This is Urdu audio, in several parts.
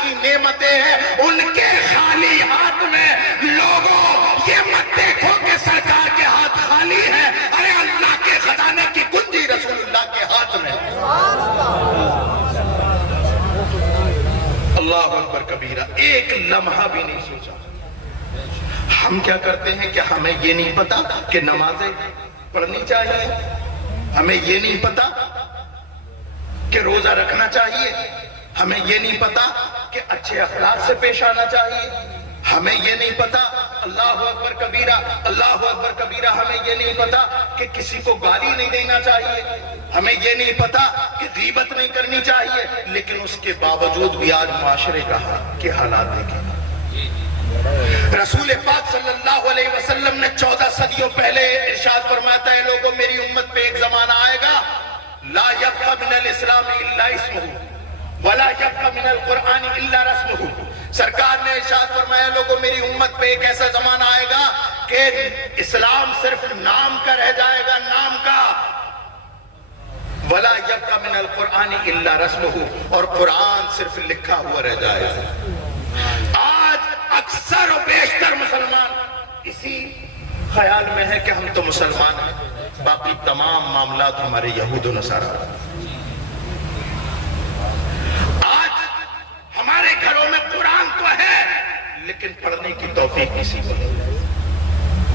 کی نعمتیں ہیں ان کے خالی ہاتھ میں لوگوں یہ مت دیکھو کہ سرکار کے ہاتھ خالی ہے، ارے اللہ کے خزانے کی کنجی رسول اللہ کے ہاتھ میں۔ اللہ اکبر کبیرہ، ایک لمحہ بھی نہیں سوچا۔ ہم کیا کرتے ہیں کہ ہمیں یہ نہیں پتا کہ نمازیں پڑھنی چاہیے، ہمیں یہ نہیں پتا کہ روزہ رکھنا چاہیے، ہمیں یہ نہیں پتا کہ اچھے اخلاق سے پیش آنا چاہیے، ہمیں یہ نہیں پتا، اللہ اکبر کبیرہ، اللہ اکبر کبیرہ، ہمیں یہ نہیں پتا کہ کسی کو گالی نہیں دینا چاہیے، ہمیں یہ نہیں پتا کہ غیبت نہیں کرنی چاہیے، لیکن اس کے باوجود بھی آج معاشرے کے حالات دیکھیں۔ رسول پاک صلی اللہ علیہ وسلم نے 14 صدیوں پہلے ارشاد فرماتا ہے لوگوں میری امت پہ ایک زمانہ آئے گا لا یبقى من الاسلام الا اسمه ولا يبقى من القرآن الا رسمه۔ سرکار نے ارشاد فرمایا لوگوں میری امت پہ ایک ایسا زمانہ آئے گا کہ اسلام صرف نام کا رہ جائے گا، نام کا، ولا يبقى من القرآن الا رسمه، اور قرآن صرف لکھا ہوا رہ جائے گا۔ آج اکثر و بیشتر مسلمان اسی خیال میں ہے کہ ہم تو مسلمان ہیں، باقی تمام معاملات ہمارے یہود و نصارہ۔ آج ہمارے گھروں میں قرآن تو ہے لیکن پڑھنے کی توفیق کسی کو نہیں۔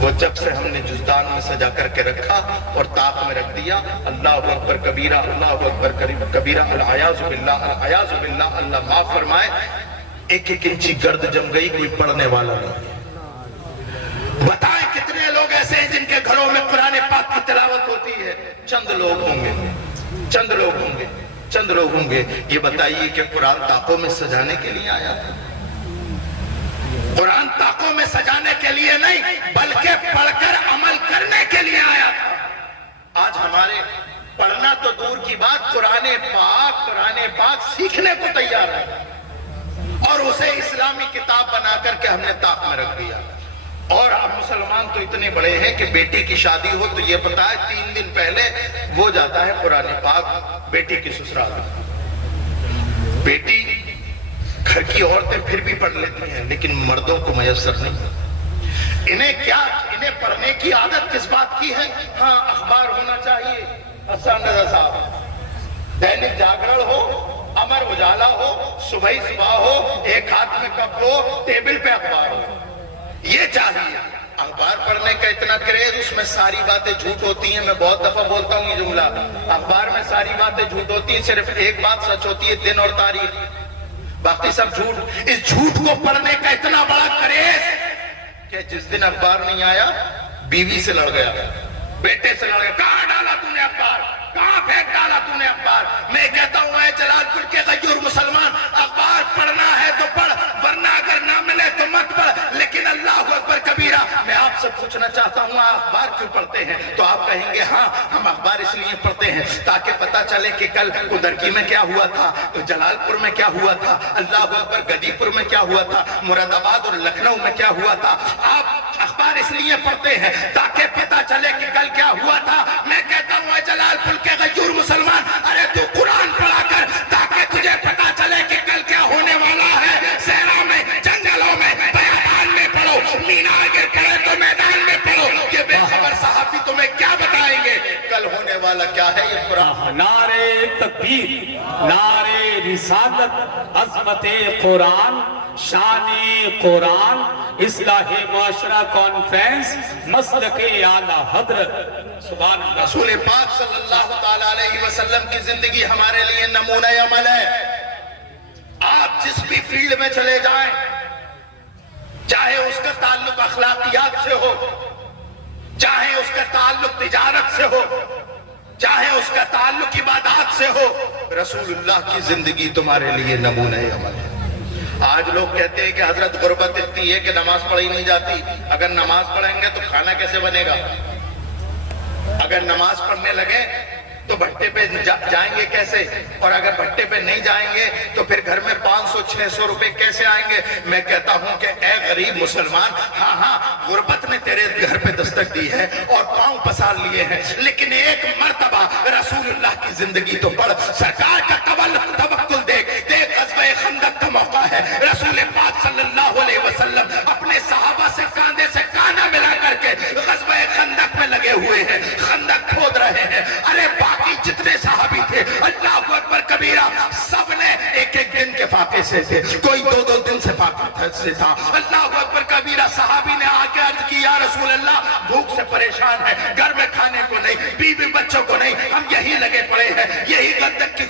وہ جب سے ہم نے جزدان میں سجا کر کے رکھا اور طاق میں رکھ دیا، اللہ اکبر کبیرہ، اللہ اکبر کبیرہ، العیاذ باللہ، العیاذ باللہ، اللہ معاف فرمائے، ایک ایک انچی گرد جم گئی، کوئی پڑھنے والا نہیں ہے۔ بتائیں کتنے لوگ ایسے ہیں جن کے گھروں میں قرآن پاک کی تلاوت ہوتی ہے؟ چند لوگ ہوں گے، چند لوگ ہوں گے، چند لوگ ہوں گے۔ یہ بتائیے کہ قرآن طاقوں میں سجانے کے لیے آیا تھا؟ قرآن طاقوں میں سجانے کے لیے نہیں بلکہ پڑھ کر عمل کرنے کے لیے آیا تھا۔ آج ہمارے پڑھنا تو دور کی بات، قرآن پاک سیکھنے کو تیار ہے اور اسے اسلامی کتاب بنا کر کے ہم نے طاق میں رکھ دیا۔ اور اب مسلمان تو اتنے بڑے ہیں کہ بیٹی کی شادی ہو تو یہ پتا ہے 3 دن پہلے وہ جاتا ہے قرآن پاک بیٹی کی سسرال میں۔ بیٹی گھر کی عورتیں پھر بھی پڑھ لیتی ہیں لیکن مردوں کو میسر نہیں۔ انہیں پڑھنے کی عادت کس بات کی ہے؟ ہاں اخبار ہونا چاہیے، حسن رضا صاحب، دینک جاگرن ہو، امر اجالا ہو، صبح ہو، ایک ہاتھ میں کپ ہو، ٹیبل پہ اخبار ہو، یہ چاہیے۔ اخبار پڑھنے کا اتنا کریز، اس میں ساری باتیں جھوٹ ہوتی ہیں۔ میں بہت دفعہ بولتا ہوں یہ جملہ، اخبار میں ساری باتیں جھوٹ ہوتی ہیں، صرف ایک بات سچ ہوتی ہے، دن اور تاریخ، باقی سب جھوٹ۔ اس جھوٹ کو پڑھنے کا اتنا بڑا کریز کہ جس دن اخبار نہیں آیا بیوی سے لڑ گیا، بیٹے سے لڑ گیا، کہاں ڈالا تو نے اخبار، کہاں پھینک ڈالا تو نے اخبار۔ میں کہتا ہوں اے جلال پور کے غیور مسلمان، اخبار پڑھنا ہے تو پڑھ، ورنہ اگر نہ ملے تو مت پڑھ۔ لیکن اللہ اکبر کبیرہ، میں آپ سے پوچھنا چاہتا ہوں اخبار کیوں پڑھتے ہیں؟ تو آپ کہیں گے ہاں ہم اخبار اس لیے پڑھتے ہیں تاکہ پتہ چلے کہ کل ادرکی میں کیا ہوا تھا، تو جلال پور میں کیا ہوا تھا، اللہ اکبر گدی پور میں کیا ہوا تھا، مراد آباد اور لکھنؤ میں کیا ہوا تھا۔ آپ اخبار اس لیے پڑھتے ہیں تاکہ پتہ چلے کہ کل کیا ہوا تھا۔ میں کہتا ہوں اے جلال پور کے غیور مسلمان، ارے تو قرآن پڑھا کر تاکہ تجھے پتہ چلے کہ کل کیا ہونے والا ہے۔ صحرا میں، جنگلوں میں، بیابان میں پڑھو، مینار گر پڑے تو میدان میں پڑھو، یہ بے خبر صحافی تمہیں کیا بتائیں گے کل ہونے والا کیا ہے؟ یہ قرآن۔ نعرے تکبیر، نعرے رسالت، عظمت قرآن، شان قرآن، اصلاح معاشرہ کانفرنس، مسلک اعلیٰ حضرت، سبحان اللہ۔ رسول پاک صلی اللہ تعالیٰ علیہ وسلم کی زندگی ہمارے لیے نمونہ عمل ہے۔ آپ جس بھی فیلڈ میں چلے جائیں، چاہے اس کا تعلق اخلاقیات سے ہو، چاہے اس کا تعلق تجارت سے ہو، چاہے اس کا تعلق عبادات سے ہو، رسول اللہ کی زندگی تمہارے لیے نمونہ عمل ہے۔ آج لوگ کہتے ہیں کہ حضرت غربت اتنی ہے کہ نماز پڑھی نہیں جاتی۔ اگر نماز پڑھیں گے تو کھانا کیسے بنے گا؟ اگر نماز پڑھنے لگے تو بھٹے پہ جائیں گے کیسے؟ اور اگر بھٹے پہ نہیں جائیں گے تو پھر گھر میں 500-600 روپے کیسے آئیں گے؟ میں کہتا ہوں کہ اے غریب مسلمان، ہاں غربت نے تیرے گھر پہ دستک دی ہے اور پاؤں پسار لیے ہیں، لیکن ایک مرتبہ رسول اللہ کی زندگی تو پڑھ، سرکار کا توکل دیکھ غزوہ خندق کا موقع ہے، رہے ہیں. ارے باقی جتنے صحابی تھے اللہ اکبر کبیرہ سب نے ایک ایک دن کے فاقے سے تھے, کوئی دو دو دن سے فاقے سے تھا. اللہ اکبر کبیرہ صحابی نے آ کے عرض کی یا رسول اللہ بھوک سے پریشان ہے, گھر میں کھانے کو نہیں, بیوی بچوں کو نہیں, ہم یہی لگے پڑے ہیں, یہی خندق کی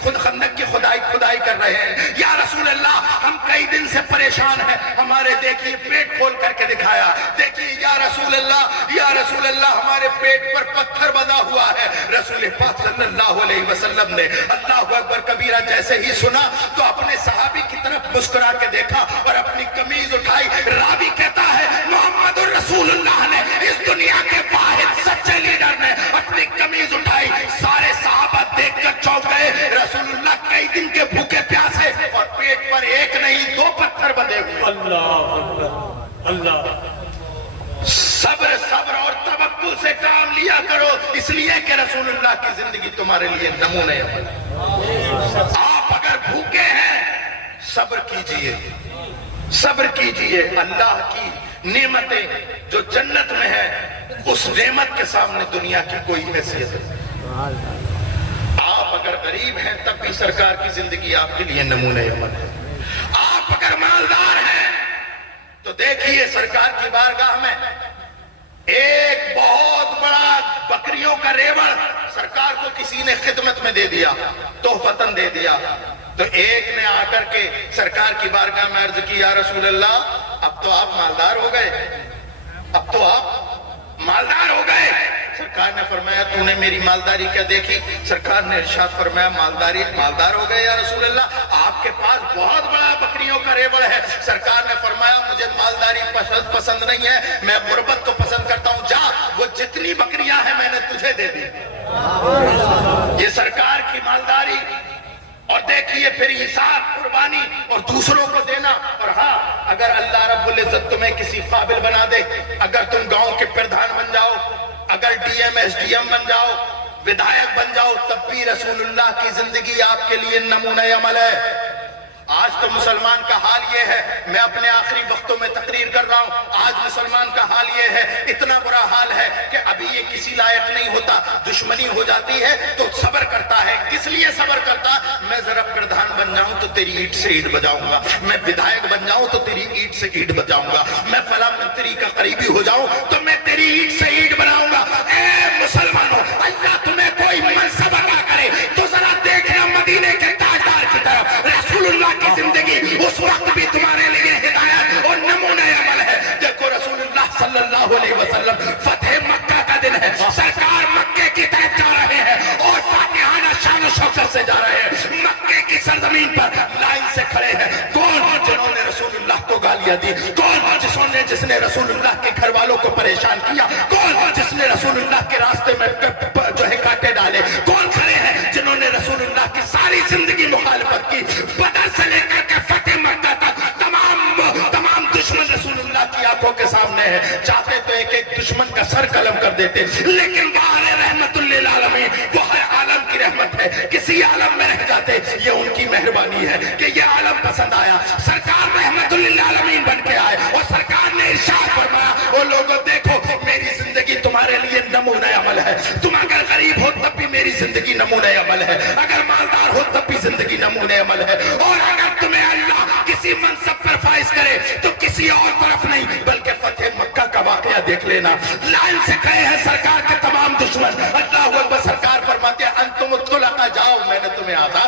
کھدائی کر رہے ہیں. یا رسول اللہ ہم کئی دن سے پریشان ہیں, ہمارے دیکھیے پیٹ کھول کر کے دکھایا, دیکھیے یا رسول اللہ ہمارے پیٹ پر پتھر بندھا ہوا ہے. رسول پاک صلی اللہ علیہ وسلم نے اللہ اکبر کبیرہ جیسے ہی سنا تو اپنے صحابی کی طرف مسکرا کے دیکھا اور اپنی قمیض اٹھائی. راوی کہتا ہے محمد رسول اللہ نے, اس دنیا کے واحد سچے لیڈر نے اپنی قمیض اٹھائی. سارے صحابہ دیکھ کر چونک گئے. رسول اللہ کئی دن کے بھوکے پیاسے اور پیٹ پر ایک نہیں دو پتھر بندھے ہوئے. اللہ اکبر, اللہ. صبر اور توکل سے کام لیا کرو, اس لیے کہ رسول اللہ کی زندگی تمہارے لیے نمونہ عمل ہے. آپ اگر بھوکے ہیں صبر کیجئے, صبر کیجئے. اللہ کی نعمتیں جو جنت میں ہے اس نعمت کے سامنے دنیا کی کوئی حیثیت نہیں. آپ اگر غریب ہیں تب بھی سرکار کی زندگی آپ کے لیے نمونہ عمل ہے. آپ اگر مالدار ہیں تو دیکھیے سرکار کی بارگاہ میں ایک بہت بڑا بکریوں کا ریوڑ سرکار کو کسی نے خدمت میں دے دیا, تحفتاً دے دیا. تو ایک نے آ کر کے سرکار کی بارگاہ میں عرض کی یا رسول اللہ اب تو آپ مالدار ہو گئے, اب تو آپ مالدار ہو گئے. سرکار نے فرمایا تو نے میری مالداری کیا دیکھی؟ سرکار نے ارشاد فرمایا مالدار ہو گئے یا رسول اللہ, آپ کے پاس بہت بڑا بکریوں کا ریوڑ ہے. سرکار نے فرمایا مجھے مالداری پسند نہیں ہے, میں غربت کو پسند کرتا ہوں. جا وہ جتنی بکریاں ہیں میں نے تجھے دے دی. یہ سرکار کی مالداری. اور دیکھیے پھر حساب, قربانی اور دوسروں کو دینا. اور ہاں اگر اللہ رب العزت تمہیں کسی قابل بنا دے, اگر تم گاؤں کے پردھان بن جاؤ, اگر D M S D M بن جاؤ, ودھایک بن جاؤ, تب بھی رسول اللہ کی زندگی آپ کے لیے نمونہ عمل ہے. آج تو مسلمان کا حال یہ ہے, میں اپنے آخری وقتوں میں تقریر کر رہا ہوں, آج مسلمان کا حال یہ ہے, اتنا برا حال ہے کہ ابھی یہ کسی لائق نہیں ہوتا, دشمنی ہو جاتی ہے تو صبر کرتا ہے. کس لیے صبر کرتا؟ میں ذرا پردھان بن جاؤں تو تیری اینٹ سے اینٹ بجاؤں گا, میں ودھایک بن جاؤں تو تیری اینٹ سے اینٹ بجاؤں گا, میں فلاں منتری کا قریبی ہو جاؤں تو میں تیری اینٹ سے اینٹ بناؤں گا. اے مسلمانوں, اللہ تمہیں کوئی منصب عطا کرے تو ذرا دیکھنا مدینے کے تاجدار کی طرف. رسول اللہ کی زندگی اس وقت بھی تمہارے لیے ہدایت اور نمونہ عمل ہے. دیکھو رسول اللہ صلی اللہ علیہ وسلم فتح مکہ کا دن ہے, سرکار مکے کی طرف جا رہے ہیں اور فاتحانہ شان و شوکت سے جا رہے ہیں. مکے کی سرزمین پر لائن سے کھڑے ہیں. کون جنہوں نے رسول اللہ کو گالیاں دی, کون جس نے رسول اللہ کے گھر والوں کو پریشان کیا, کون جس نے رسول اللہ کے راستے میں جو ہے کانٹے ڈالے, کون کھڑے ہیں جنہوں نے رسول اللہ کی ساری زندگی مخالفت کی. بدر سے لے کر کے فتح مکہ تک تمام دشمن رسول اللہ کی آنکھوں کے سامنے ہے. چاہتے تو ایک ایک دشمن کا سر قلم کر دیتے, لیکن باہر رحمت للعالمین, وہ ہر عالم کی رحمت ہے. کسی عالم میں رہ جاتے, یہ ان کی مہربانی ہے کہ یہ عالم پسند آیا, سرکار رحمت للعالمین بن کے آئے اور سرکار نے ارشاد فرمایا وہ لوگوں دیکھو میری زندگی تمہارے لیے نمونہ عمل ہے. تم اگر غریب ہو تب بھی میری زندگی نمونہ عمل ہے, اگر مالدار ہو تب بھی زندگی نمونہ عمل ہے. اور اگر تمہیں اللہ کسی منصب پر فائز کرے تو کسی اور طرف نہیں بلکہ فتح مکہ کا واقعہ دیکھ لینا. لائن سے کھڑے ہیں سرکار کے تمام دشمن, اللہ اکبر. سرکار فرماتے ہیں انتم الطلقاء, جاؤ میں نے تمہیں آزاد